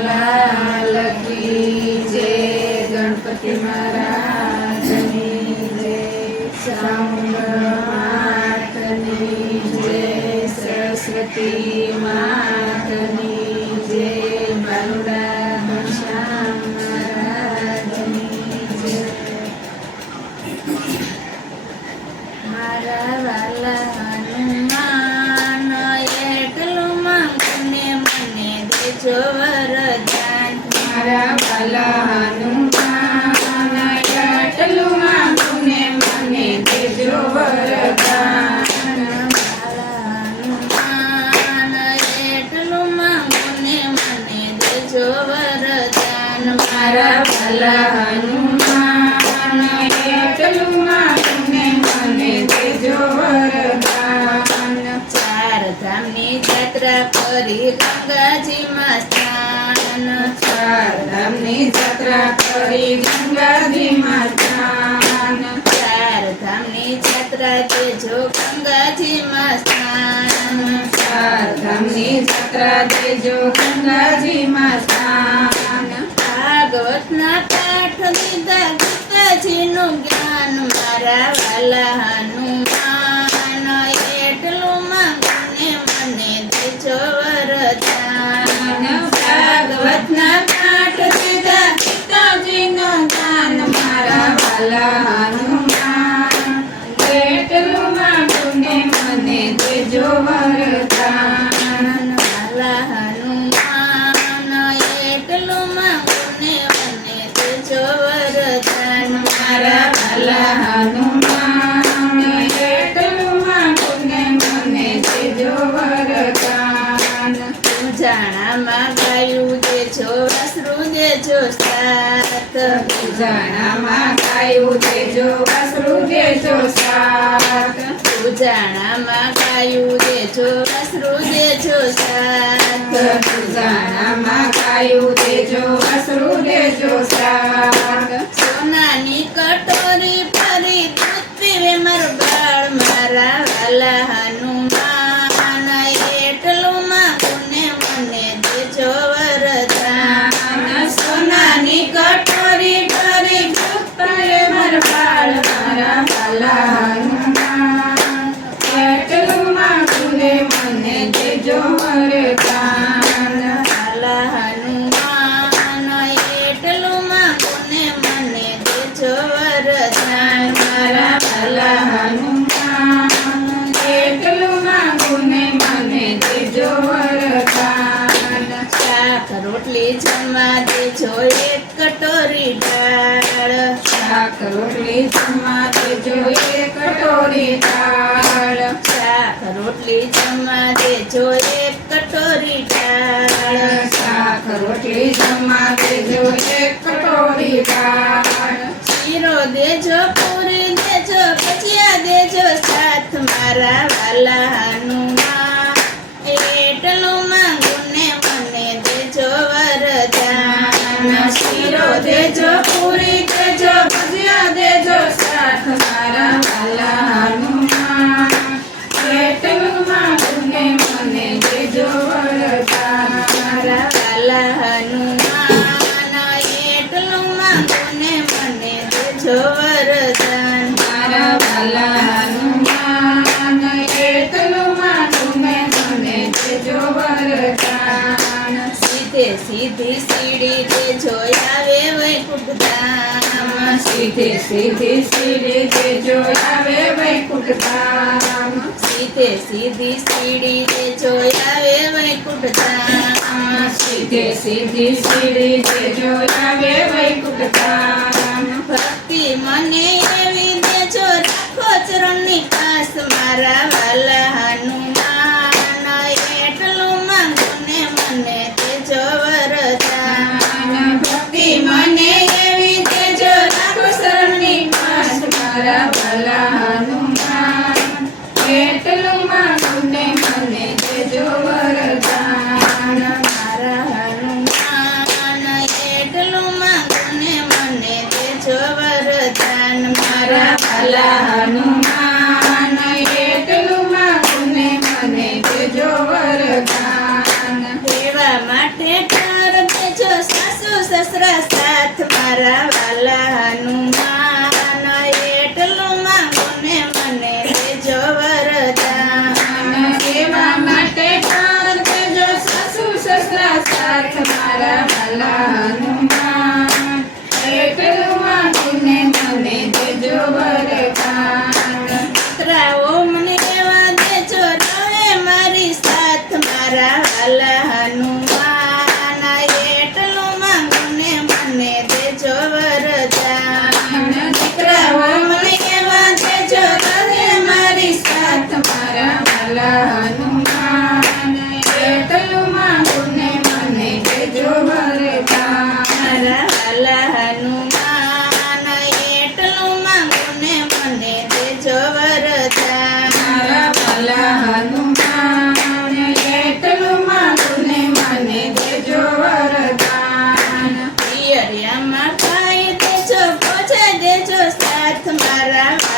લાલ કી ગણપતિ મહારાજની જય સાઉન્ડ માતની જય સરસ્વતી માતની જય બાલુડા મારા વાલા ધામની યાત્રા કરી ગંગાજીમાં સ્નાન ચાર ધામની દેજો ગંગાજીમાં સ્નાન ચાર ધામની યાત્રા દેજો ગંગાજીમાં સ્નાન ભાગવતના પાઠ ગીતાજીનું જ્ઞાન મારા વાલા જાણામાં ગાયું દેજો અશ્રુ દેજો સાત જાણામાં ગાયું દેજો અશ્રુ દેજો સાત તું જાણામાં ગાયું દેજો અશ્રુ દેજો સાત. તું જાણામાં ગાયું દેજો અશ્રુ દેજો સાત. સોનાની કટોરી રોટલી જમવા જોઈએ કટોરી દાળ. શાક રોટલી જમવા જોઈએ કટોરી દાળ. શાક રોટલી જમવા જોઈએ કટોરી દાળ. શીરો દેજો પૂરી દેજો ભજીયા દેજો સાથ મારા વાલા હનુમાન. એટલું માંગુને મને દેજો વરદાન. શીરો દેજો પૂરી સીધે સીધી સીડી દેજો આવે વૈકુંઠ ધામ સીધે સીધી સીડી દેજો આવે વૈકુંઠ ધામ સીધે સીધી સીડી દેજો આવે વૈકુંઠ ધામ ભક્તિ મને એવી દેજો રાખો ચરણની પાસ મારા વાલા સસરા સાથ મારા વાલા હનુમાન